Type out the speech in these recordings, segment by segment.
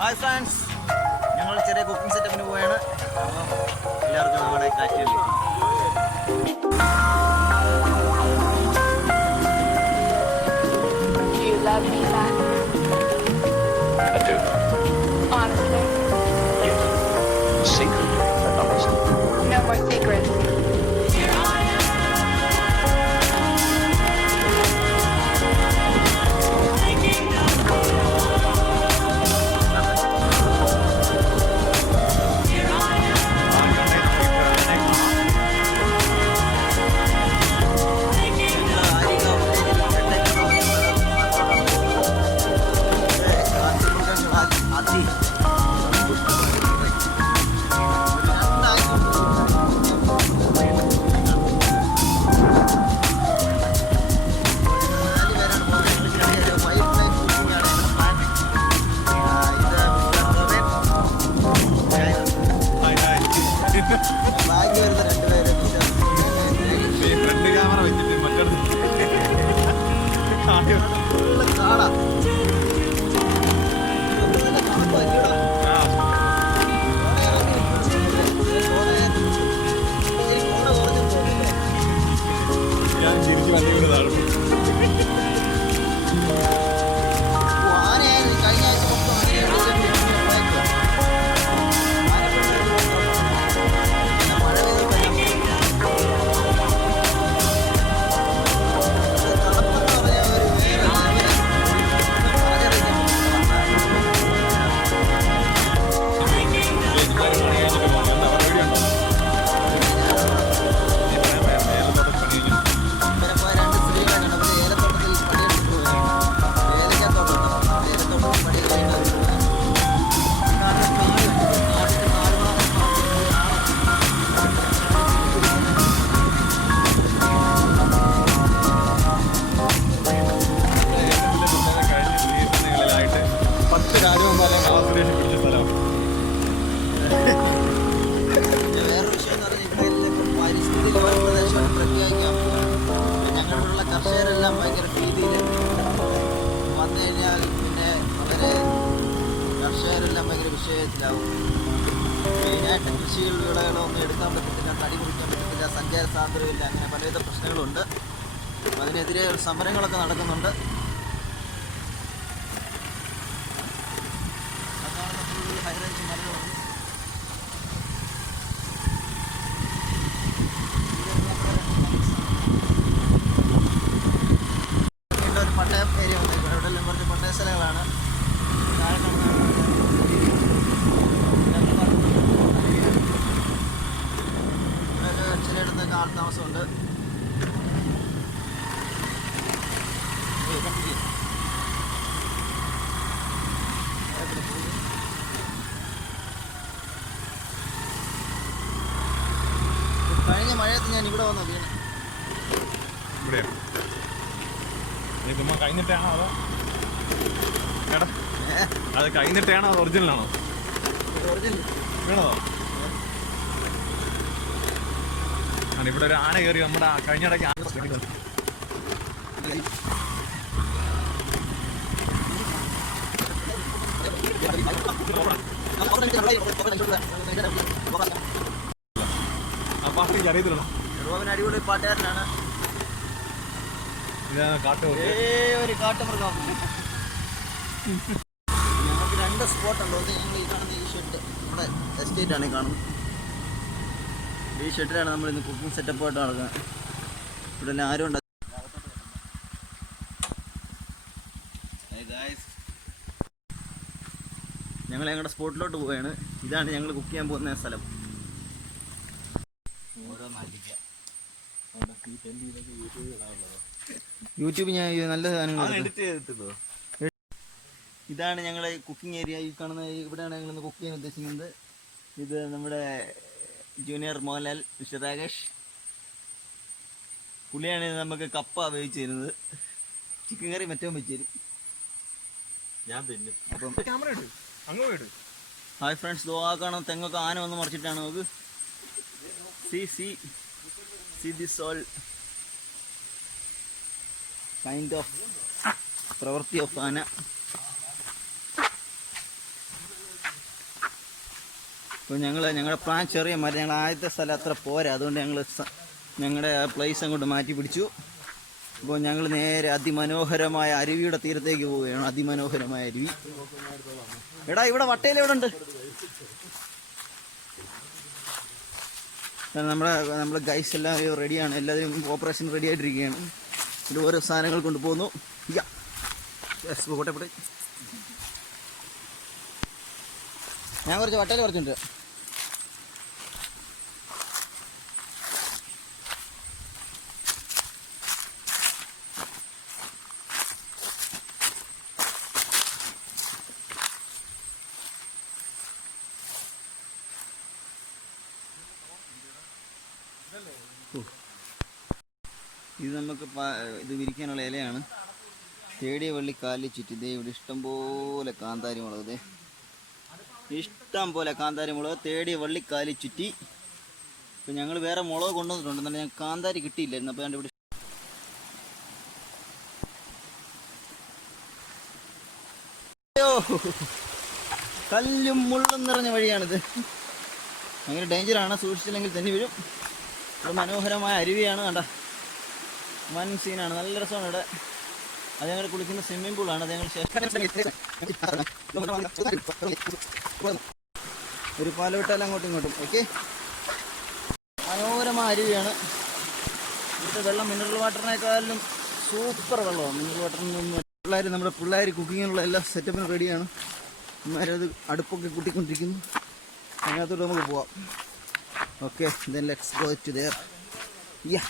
Hi friends, ഞങ്ങൾ ചെറിയ cooking സെറ്റപ്പിന് പോയാണ്. എല്ലാവർക്കും നമ്മുടെ കാറ്റിൽ Do you love me, Matt? I do. Honestly. Yes. Secretly, but honestly. No more secrets. Front camera വെച്ചിട്ട് മറ്റൊരു ഞാൻ തിരിച്ച് വണ്ടി വീണതാണ്. കർഷകരെല്ലാം ഭയങ്കര ഭീതിയിൽ വന്നു കഴിഞ്ഞാൽ പിന്നെ വളരെ കർഷകരെല്ലാം ഭയങ്കര വിഷയത്തിലാവും. മെയിനായിട്ട് കൃഷി വിളകളൊന്നും എടുക്കാൻ പറ്റത്തില്ല, തടി കുറിക്കാൻ പറ്റത്തില്ല, സഞ്ചാര സ്വാതന്ത്ര്യമില്ല, അങ്ങനെ പലവിധ പ്രശ്നങ്ങളുണ്ട്. അപ്പം അതിനെതിരെ സമരങ്ങളൊക്കെ നടക്കുന്നുണ്ട്. അതാണ് ഫുൾ ഹൈറേഞ്ച് മരങ്ങളുണ്ട്. പട്ടയം ഏരിയ വന്നേക്കും. ഇവിടെല്ലാം കുറച്ച് പട്ടയ സ്ഥലങ്ങളാണ്. ചിലയിടത്തൊക്കെ ആൾ താമസമുണ്ട്. കഴിഞ്ഞ മഴയത്ത് ഞാൻ ഇവിടെ വന്നു വീണ്. ഇവിടെയോ? കഴിഞ്ഞിട്ടാണോ അതോ എടാ അത് കഴിഞ്ഞിട്ടാണോ അത് ഒറിജിനലാണോ? വീണതോ? ഇവിടെ ഒരു ആന കയറി നമ്മുടെ കഴിഞ്ഞിടയ്ക്ക് ആ പാട്ട് അറിയത്തില്ലണോ? അടിപൊളി പാട്ടുകാരനാണ്. ഒരു കാട്ടുമൃഗം. ഞങ്ങൾക്ക് 2 സ്പോട്ടുണ്ട്. ഒന്ന് ഞങ്ങൾ ഈ കാണുന്ന ഈ ഷെഡ്, നമ്മുടെ എസ്റ്റേറ്റാണ് ഈ കാണുന്നത്. ഈ ഷെഡിലാണ് നമ്മൾ ഇന്ന് കുക്കിംഗ് സെറ്റപ്പായിട്ട് നടക്കുന്നത്. ഇവിടെ എല്ലാം ആരും ഉണ്ട്. ഞങ്ങൾ ഞങ്ങളുടെ സ്പോട്ടിലോട്ട് പോവുകയാണ്. ഇതാണ് ഞങ്ങൾ കുക്ക് ചെയ്യാൻ പോകുന്ന സ്ഥലം. യൂട്യൂബ് ഞാൻ നല്ല സാധനങ്ങൾ ഇതാണ് ഞങ്ങളെ കുക്കിംഗ് ഏരിയ. ഈ കാണുന്ന ഇവിടെയാണ് ഞങ്ങൾ കുക്ക് ചെയ്യാൻ ഉദ്ദേശിക്കുന്നത്. ഇത് നമ്മുടെ ജൂനിയർ മോഹൻലാൽ മിസ്റ്റർ രാകേഷ് പുള്ളിയാണ് നമുക്ക് കപ്പ വേവിച്ച് തരുന്നത്. ചിക്കൻ കറി മറ്റോ വെച്ച് തരും. ഞാൻ പിന്നെ അപ്പം ക്യാമറ ഇട്ട് അങ്ങ് പോയിട്ട്. ഹായ് ഫ്രണ്ട്സ്, ആ കാണാൻ തെങ്ങൊക്കെ ആന വന്ന് മറിച്ചിട്ടാണ് നമുക്ക്. See this all kind of പ്രവൃത്തി ഓഫ് ആന. അപ്പോൾ ഞങ്ങളുടെ പ്ലാൻ ചെറിയ മരം, ഞങ്ങൾ ആദ്യത്തെ സ്ഥലം അത്ര പോരാ, അതുകൊണ്ട് ഞങ്ങളുടെ പ്ലേസ് അങ്ങോട്ട് മാറ്റി പിടിച്ചു. അപ്പോൾ ഞങ്ങൾ നേരെ അതിമനോഹരമായ അരുവിയുടെ തീരത്തേക്ക് പോവുകയാണ്. അതിമനോഹരമായ അരുവി. എടാ ഇവിടെ വട്ടയിൽ എവിടെ ഉണ്ട്? നമ്മുടെ ഗൈസ് എല്ലാം റെഡിയാണ്, എല്ലാവരും ഓപ്പറേഷൻ റെഡി ആയിട്ടിരിക്കുകയാണ്. ഇത് ഓരോ സാധനങ്ങൾ കൊണ്ടുപോകുന്നു. പോട്ടെ. ഞാൻ കുറച്ച് വട്ടയിൽ കുറച്ചുണ്ട്. ഇത് നമുക്ക് ഇത് വിരിക്കാനുള്ള ഇലയാണ്. തേടിയ വള്ളി കാലിൽ ചുറ്റി. ഇതേ ഇവിടെ ഇഷ്ടംപോലെ കാന്താരി മുളക്, ഇഷ്ടം പോലെ കാന്താരി മുളക് തേടിയ വള്ളി കാലിൽ ചുറ്റി. ഇപ്പം ഞങ്ങൾ വേറെ മുളക് കൊണ്ടുവന്നിട്ടുണ്ട്, എന്നാലും ഞങ്ങൾക്ക് കാന്താരി കിട്ടിയില്ലായിരുന്നു. അപ്പോൾ ഇവിടെ കല്ലും മുള്ളും നിറഞ്ഞ വഴിയാണിത്. ഭയങ്കര ഡേഞ്ചറാണ്, സൂക്ഷിച്ചില്ലെങ്കിൽ തന്നെ വീഴും. ഇവിടെ മനോഹരമായ അരുവിയാണ്, കണ്ട വൻ സീനാണ്, നല്ല രസമാണ് ഇവിടെ. അത് ഞങ്ങൾ കുളിക്കുന്ന സ്വിമ്മിംഗ് പൂളാണ്. അത് ഞങ്ങൾ ഒരു പാല വിട്ടാൽ അങ്ങോട്ടും ഇങ്ങോട്ടും. ഓക്കെ, മനോഹരമായ അരുവിയാണ്. ഇവിടുത്തെ വെള്ളം മിനറൽ വാട്ടറിനേക്കാളും സൂപ്പർ വെള്ളമാണ്. മിനറൽ വാട്ടറിൽ നിന്ന് നമ്മുടെ പിള്ളേർ കുക്കിങ്ങിനുള്ള എല്ലാ സെറ്റപ്പിനും റെഡിയാണ്. അന്നേരം അടുപ്പൊക്കെ കൂട്ടിക്കൊണ്ടിരിക്കുന്നു. അതിനകത്തോട്ട് നമുക്ക് പോവാം. Okay, then let's go to there. Yeah.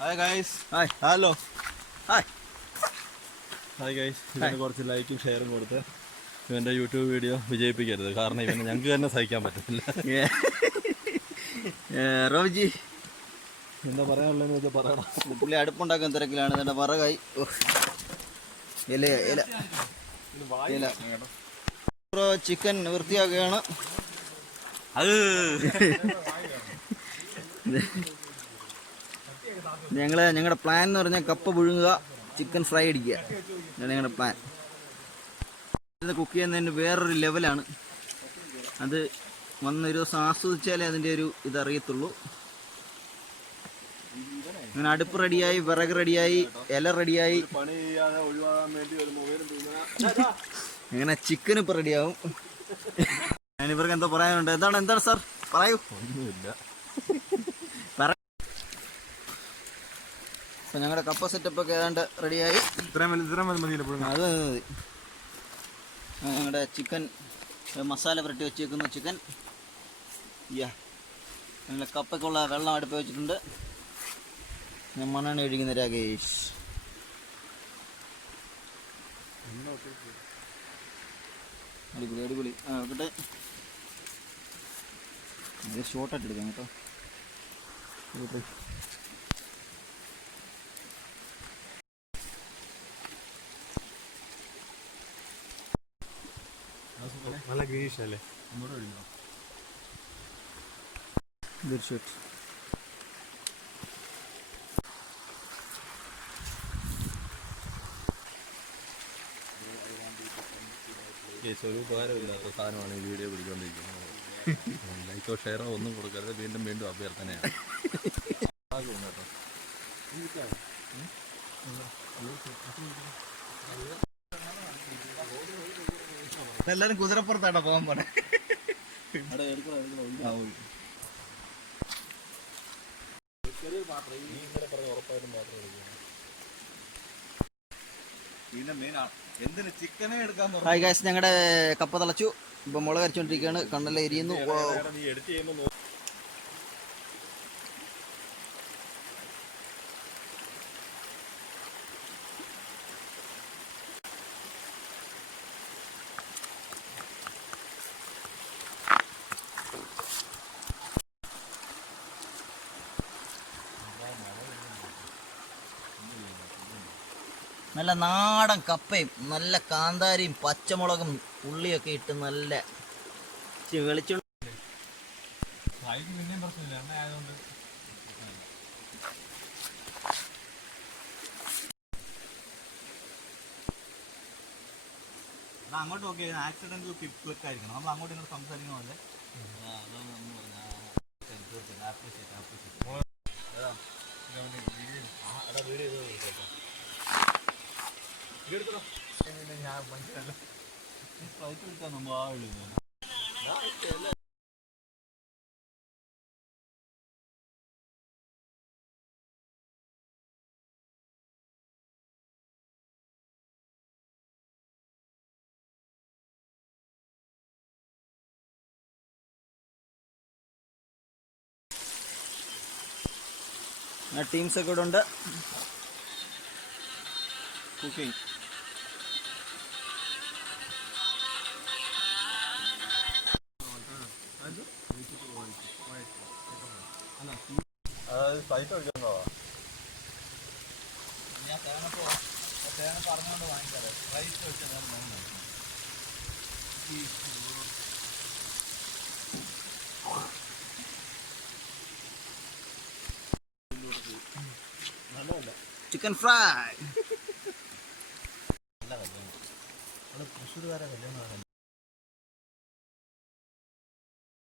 Hi guys. Hi. Hello. Hi. Hi guys. ഇതിന് കുറച്ച് ലൈക്കും ഷെയറും കൊടുത്ത് ഇവൻ്റെ യൂട്യൂബ് വീഡിയോ വിജയിപ്പിക്കരുത്. കാരണം ഇവനെ ഞങ്ങൾക്ക് തന്നെ സഹിക്കാൻ പറ്റത്തില്ല. റോജി എന്താ പറയാനുള്ളതെന്ന് വെച്ചാൽ പറയണം. പുള്ളി അടുപ്പുണ്ടാക്കാൻ തിരക്കിലാണ്. എന്നിട്ട് മറകായി ഇല ഇല ഇല ചിക്കൻ വൃത്തിയാക്കുകയാണ്. അത് ഞങ്ങളുടെ പ്ലാൻ എന്ന് പറഞ്ഞാൽ കപ്പ പുഴുങ്ങുക, ചിക്കൻ ഫ്രൈ അടിക്കുക. ഇതാണ് ഞങ്ങളുടെ പ്ലാൻ. ഇത് കുക്ക് ചെയ്യുന്നതിന് വേറൊരു ലെവലാണ്. അത് വന്നൊരു ദിവസം ആസ്വദിച്ചാലേ അതിൻ്റെ ഒരു ഇതറിയത്തുള്ളൂ. അങ്ങനെ അടുപ്പ് റെഡിയായി, വിറക് റെഡിയായി, ഇല റെഡിയായി. അങ്ങനെ ചിക്കൻ ഇപ്പം റെഡിയാവും. ഞാനിവർക്ക് എന്താ പറയാനുണ്ട്? എന്താണ് സാർ പറയൂ. ഒന്നുമില്ല. അപ്പം ഞങ്ങളുടെ കപ്പ സെറ്റപ്പൊക്കെ ഏതാണ്ട് റെഡിയായി. ഇത്രയും മതി. അത് മതി. ഞങ്ങളുടെ ചിക്കൻ മസാല പുരട്ടി വെച്ചേക്കുന്ന ചിക്കൻ. ഞങ്ങളുടെ കപ്പയ്ക്കുള്ള വെള്ളം അടുപ്പ് വെച്ചിട്ടുണ്ട്. ഞാൻ മണ്ണെണ്ണ ഒഴിക്കുന്ന രാകേഷ്. അടിപൊളി അടിപൊളി. നോക്കട്ടെ, ഷോർട്ടായിട്ട് എടുക്കാം കേട്ടോ. നല്ല ഗ്രീനിഷ് അല്ലേ? ഒന്നുകൂടെ ഒഴിഞ്ഞോ? തീർച്ചയായിട്ടും. ഒരു ഉപകാരമില്ലാത്ത സാധനമാണ് ഈ വീഡിയോ പിടിച്ചുകൊണ്ടിരിക്കുന്നത്. ലൈക്കോ ഷെയറോ ഒന്നും കൊടുക്കരുത്. വീണ്ടും വീണ്ടും അഭ്യർത്ഥനയാണ്. എല്ലാരും കുതിരപ്പുറത്താണോ പോകാൻ പോണേ? ഹായ് ഗൈസ്, ഞങ്ങളുടെ കപ്പ തിളച്ചു. ഇപ്പൊ മുളക് അരച്ചോണ്ടിരിക്കുകയാണ്. കണ്ണെല്ലാം എരിയുന്നു. നല്ല നാടൻ കപ്പയും നല്ല കാന്താരിയും പച്ചമുളകും ഉള്ളിയൊക്കെ ഇട്ട് നല്ല വെളിച്ചെണ്ണ. അങ്ങോട്ട് നോക്കി ആക്സിഡന്റ് ക്വിക്ക് ആയിരിക്കണം. നമ്മൾ അങ്ങോട്ട് ഇങ്ങോട്ട് സംസാരിക്കുന്ന പോലെ ഞാൻ മനസ്സിലല്ല ഫ്ലൈറ്റ് വിളിച്ചാൽ നമ്മൾ ആ വിളിക്കുന്നത്. ടീംസൊക്കെ ഇവിടെ ഉണ്ട്. കുക്കിംഗ് അതായത് ഫ്ലൈറ്റ് എടുക്കുന്നതോ? ഞാൻ തേങ്ങ പറഞ്ഞുകൊണ്ട് വാങ്ങിക്കാതെ റൈസ് വെച്ചാൽ ചിക്കൻ ഫ്രൈ. നല്ല കല്യാണം, തൃശ്ശൂർകാരെ കല്യാണം.